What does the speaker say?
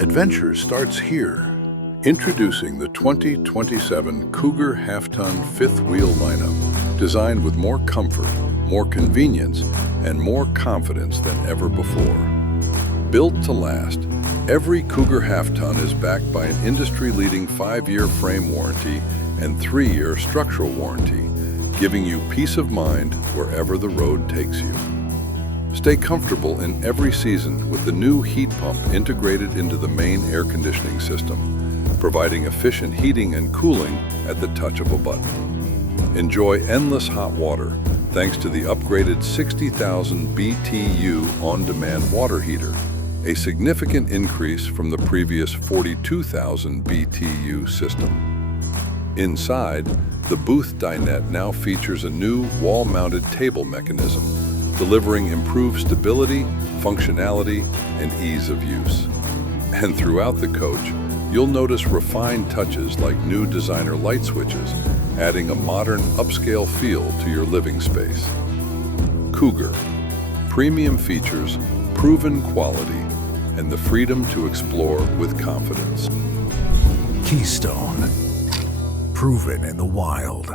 Adventure starts here. Introducing the 2027 Cougar Half-Ton Fifth Wheel lineup, designed with more comfort, more convenience, and more confidence than ever before. Built to last, every Cougar Half-Ton is backed by an industry-leading 5-year frame warranty and 3-year structural warranty, giving you peace of mind wherever the road takes you. Stay comfortable in every season with the new heat pump integrated into the main air conditioning system, providing efficient heating and cooling at the touch of a button. Enjoy endless hot water thanks to the upgraded 60,000 BTU on-demand water heater, a significant increase from the previous 42,000 BTU system. Inside, the booth dinette now features a new wall-mounted table mechanism, delivering improved stability, functionality, and ease of use. And throughout the coach, you'll notice refined touches like new designer light switches, adding a modern, upscale feel to your living space. Cougar, premium features, proven quality, and the freedom to explore with confidence. Keystone, proven in the wild.